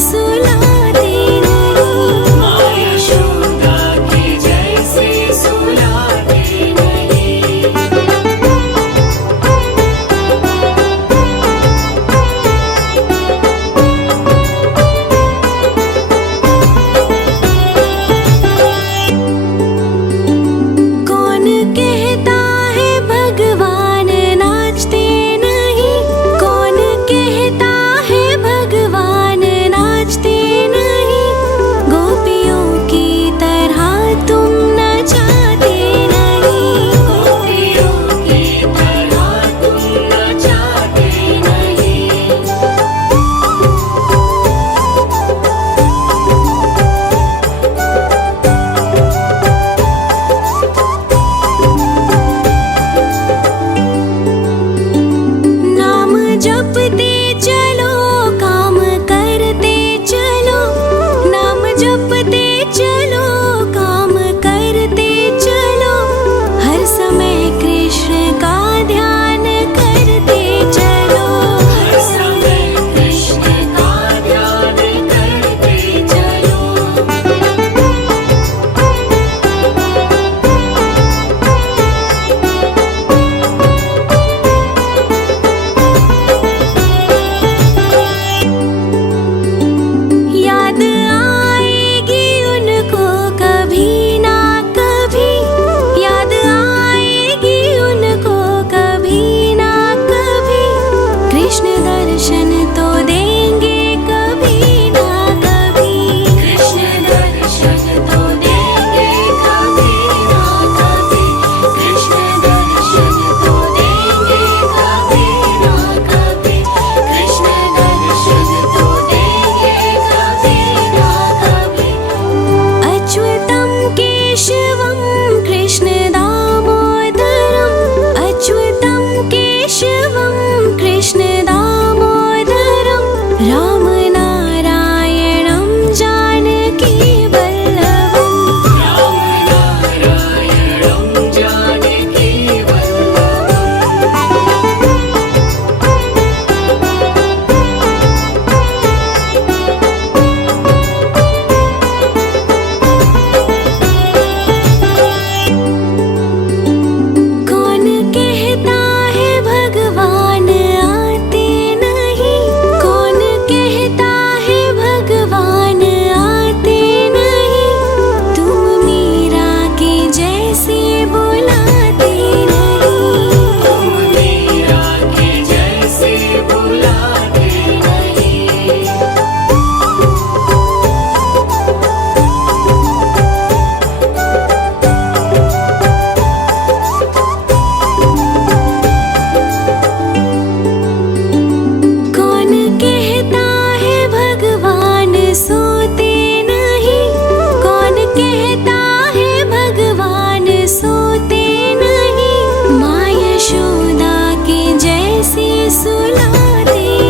सुलाते नहीं। माँ यशोदा के जैसे सुलाते नहीं। कौन कहता है भगवान नाचते नहीं? कौन कहता है भगवान नाचते नहीं? गोपियों की तरह तुम नचाते नहीं। गोपियों की तरह तुम नचाते नहीं। नाम जपते चलो, काम करते चलो। नाम जपते चलो, काम करते चलो। हर समय कृष्ण का ध्यान करते चलो। हर समय कृष्ण का ध्यान करते चलो। याद आएगी उनको कभी ना कभी। याद आएगी उनको कभी ना कभी। कृष्ण दर्शन तो देंगे कभी ना कभी। कृष्ण दर्शन तो देंगे कभी ना कभी। कृष्ण दर्शन तो देंगे कभी ना कभी। कृष्ण दर्शन तो देंगे कभी ना कभी। अच्युतं केशवं कृष्ण दामोदरम्। अच्युतं केशवं कृष्ण दामोदरम्। राम नारायणं जानकी वल्लभम्। राम नारायणं जानकी वल्लभम्। कौन कहता है भगवान आते नहीं? कौन कहता है भगवान आते नहीं? तुम मीरा के जैसे बुलाते नहीं। तुम मीरा के जैसे बुलाते नहीं। कौन कहता है भगवान सोते नहीं? कौन कहता है भगवान सोते नहीं? माँ यशोदा के जैसे सुलाते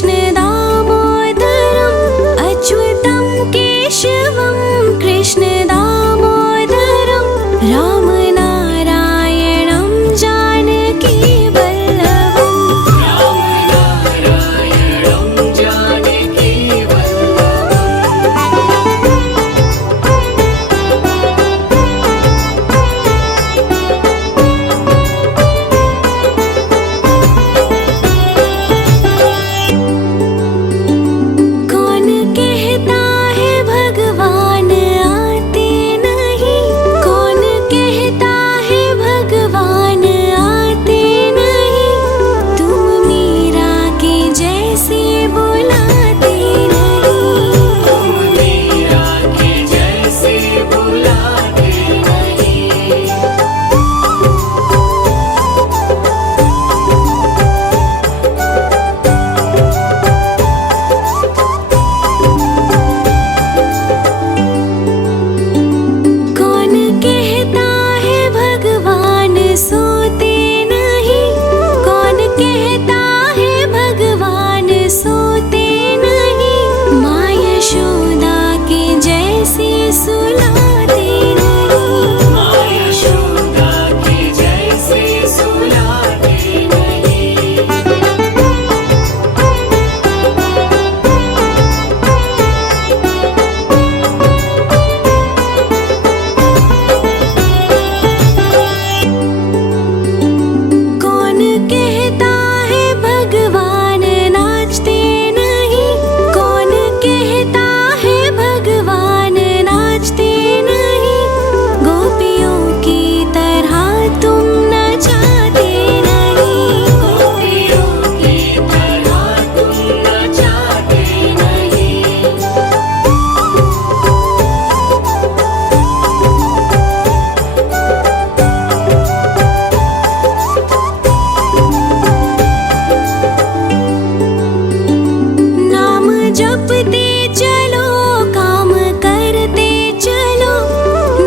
कृष्ण दामोदरम् अच्युतं केशवं कृष्ण दामोदरं रामनारायणं जानकी वल्लभम् रामनारायणं जानकी कौन कहता है भगवान आते नहीं कौन कहता है भगवान आते नहीं तुम मीरा के जैसे बुलाते नहीं तुम मीरा के जैसे बुलाते नहीं कौन कहता है भगवान सोते नहीं कौन कहता है भगवान सोते नहीं माँ यशोदा के जैसे सुलाते नहीं माँ यशोदा के जैसे सुलाते नहीं कौन कहता है भगवान नाचते नहीं कौन कहता है भगवान नाचते नहीं गोपियों की तरह तुम नचाते नहीं गोपियों की तरह तुम नचाते नहीं नाम जपते चलो काम करते चलो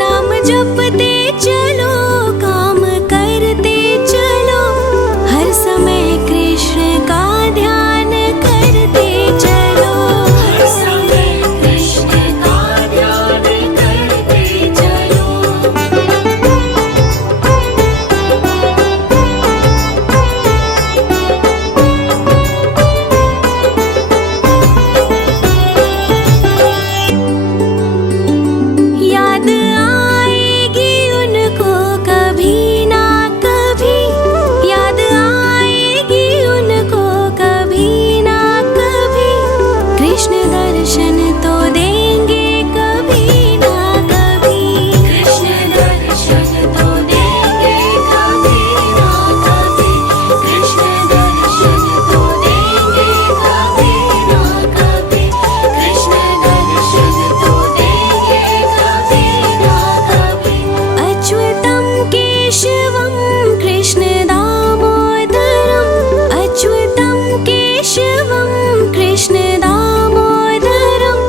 नाम जपते चलो काम करते चलो हर समय कृष्ण का ध्यान करते चलो हर समय कृष्ण का ध्यान करते चलो याद आएगी उनको कभी ना कभी याद आएगी उनको कभी ना कभी कृष्ण दर्शन तो देंगे कभी ना कभी कृष्ण दर्शन तो देंगे कभी ना कभी कृष्ण दर्शन तो देंगे कभी ना कभी कृष्ण दर्शन तो देंगे कभी ना कभी अच्युतं केशवं कृष्ण दामोदरम् अच्युतं केशवं कृष्ण दामोदरं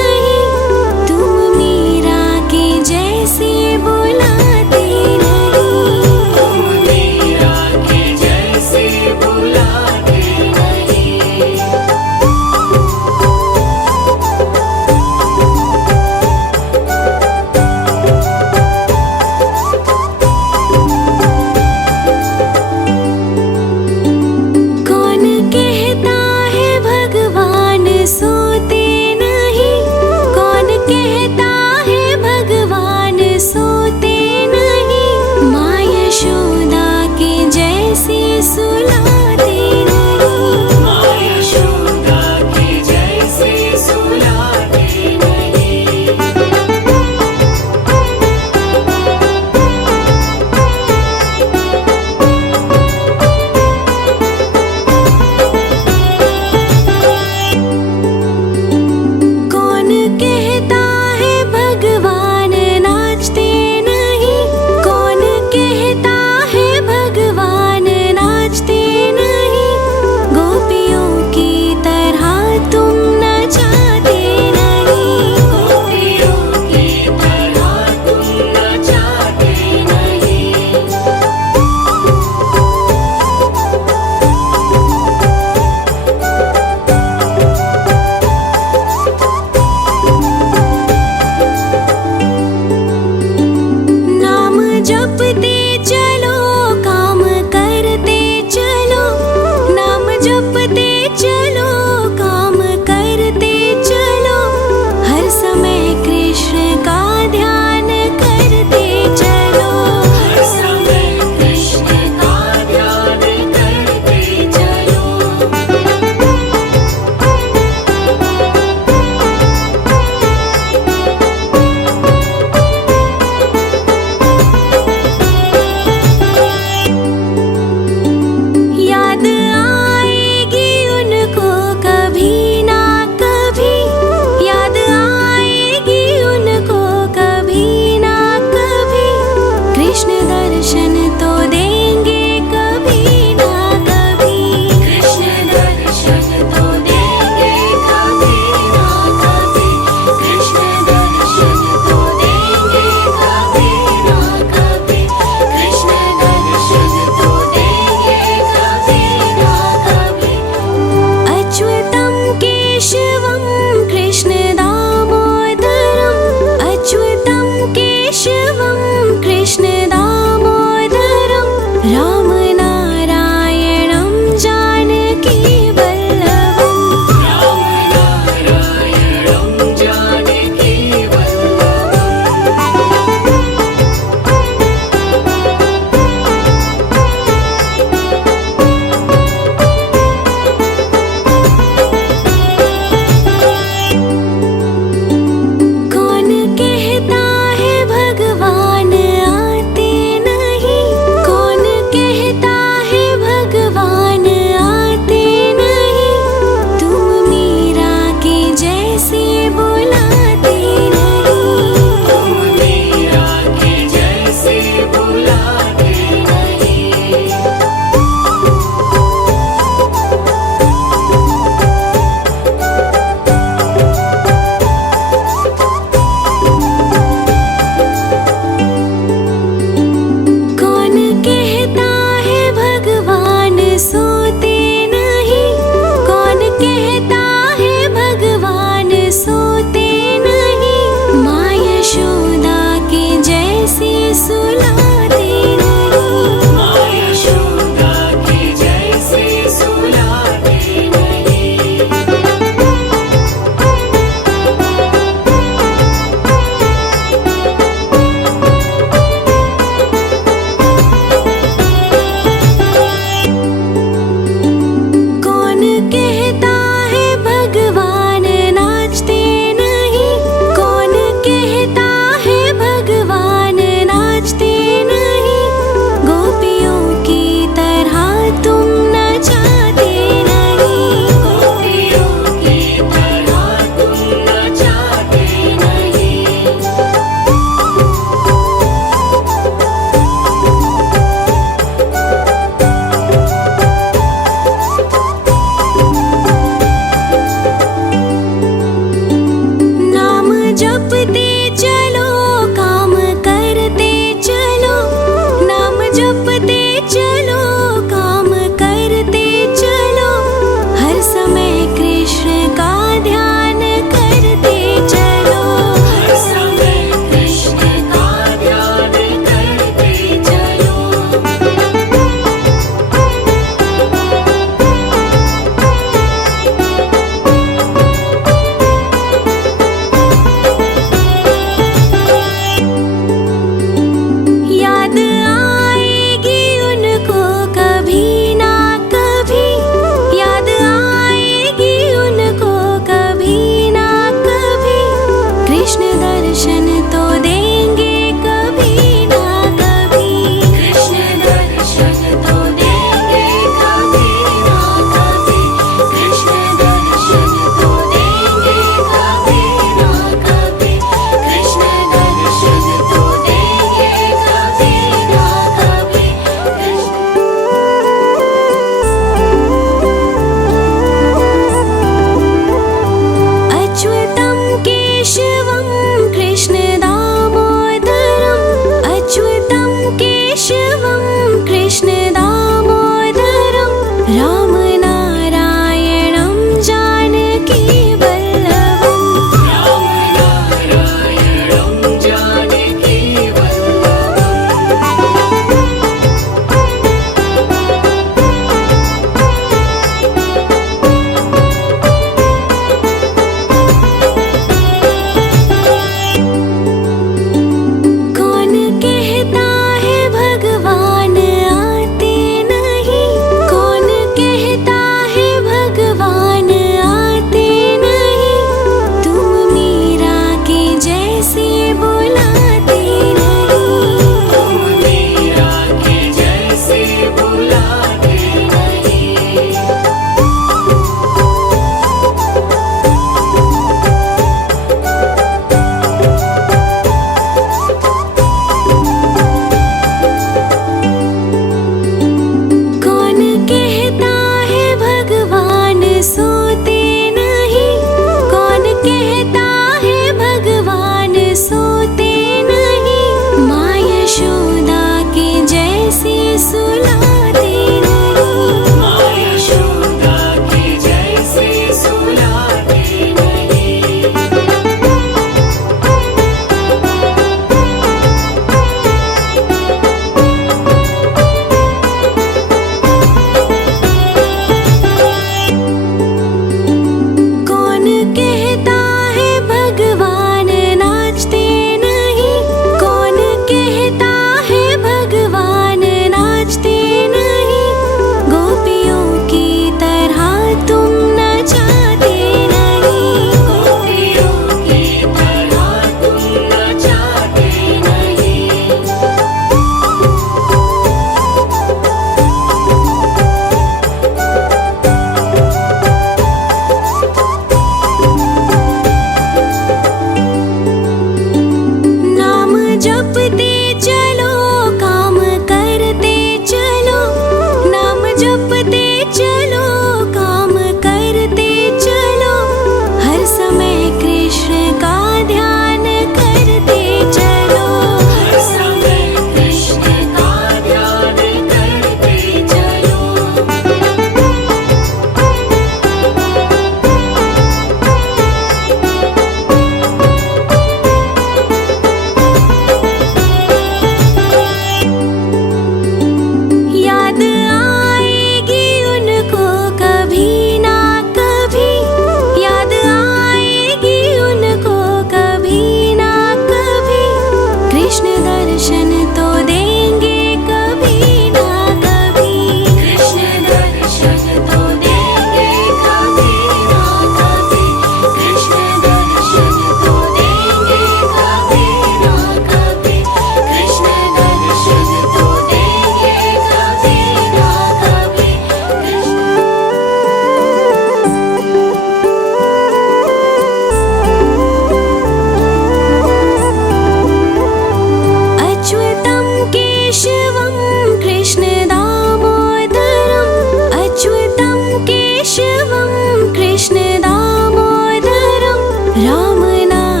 केशवं कृष्ण दामोदरम् अच्युतं केशवं कृष्ण दामोदरम् रामनारायणं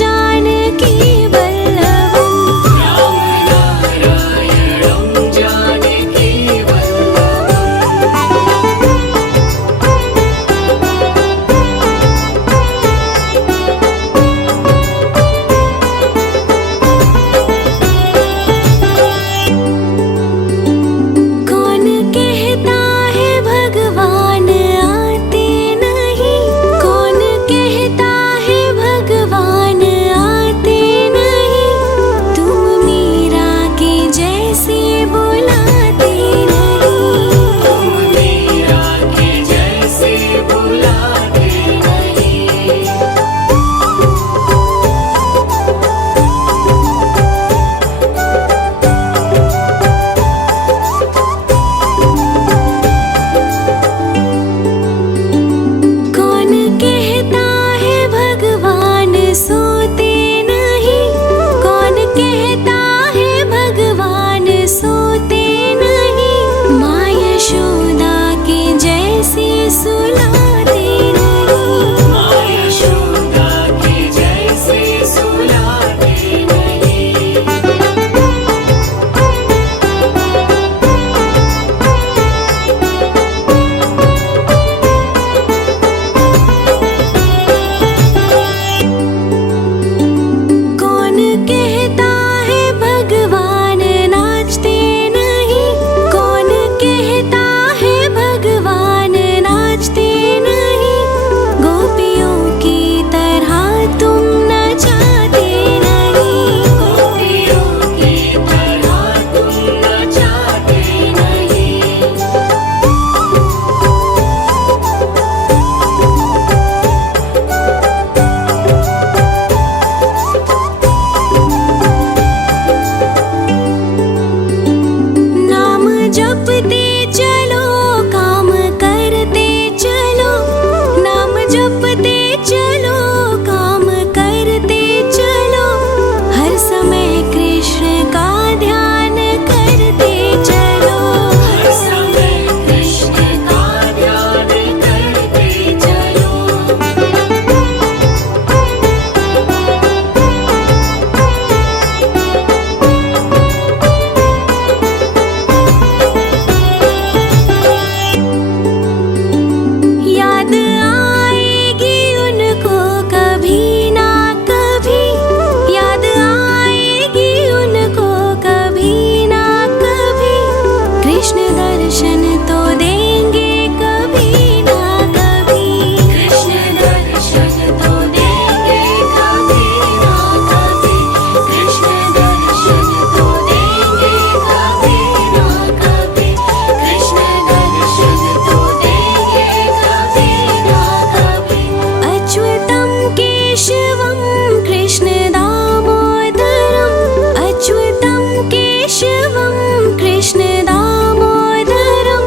जानकी वल्लभम् रामनारायणं जानकी कौन कहता है भगवान आते नहीं कौन कहता है भगवान आते नहीं तुम मीरा के जैसे बुलाते नहीं तुम मीरा के जैसे बुलाते नहीं कौन कहता है भगवान सोते नहीं कौन कहता है भगवान सोते नहीं माँ यशोदा के जैसे सुलाते नहीं माँ यशोदा के जैसे सुलाते नहीं कौन कहता है भगवान नाचते नहीं कौन कहता है भगवान नाचते नहीं गोपियों की तरह तुम नचाते नहीं गोपियों की तरह तुम नचाते नहीं नाम जपते चलो काम करते चलो नाम जपते चलो काम करते चलो हर समय कृष्ण का ध्यान करते चलो हर समय कृष्ण का ध्यान करते चलो याद आएगी उनको कभी ना कभी याद आएगी उनको कभी ना कभी कृष्ण दर्शन तो देंगे कभी ना कभी कृष्ण दर्शन तो देंगे कभी ना कभी कृष्ण दर्शन तो देंगे कभी ना कभी कृष्ण दर्शन तो देंगे कभी ना कभी अच्युतं केशवं कृष्ण दामोदरम् अच्युतं केशवं कृष्ण दामोदरम्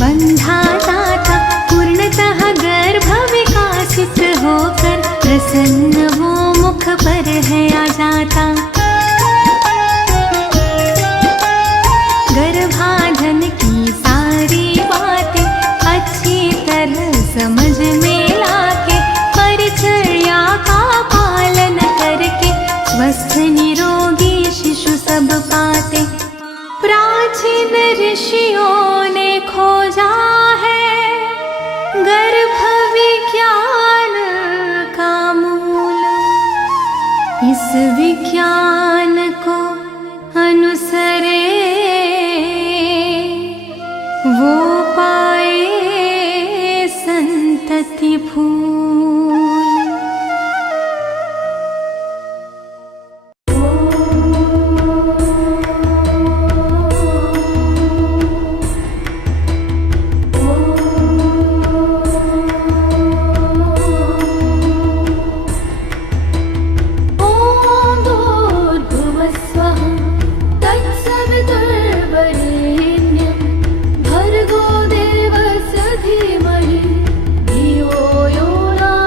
बंधाता था पूर्णतः गर्भ विकासित होकर प्रसन्न वो मुख पर है आ जाता। गर्भाधान की सारी बातें अच्छी तरह समझ में लाके परिचर्या का पालन करके स्वस्थ निरोगी शिशु सब पाते। प्राचीन ऋषियों ने खोजा है गर्भ विज्ञान का मूल। इस विज्ञान को अनुसरे वो पाए संतति फूल। भर्गो देवस्य धीमहि धियो यो नः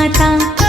माता।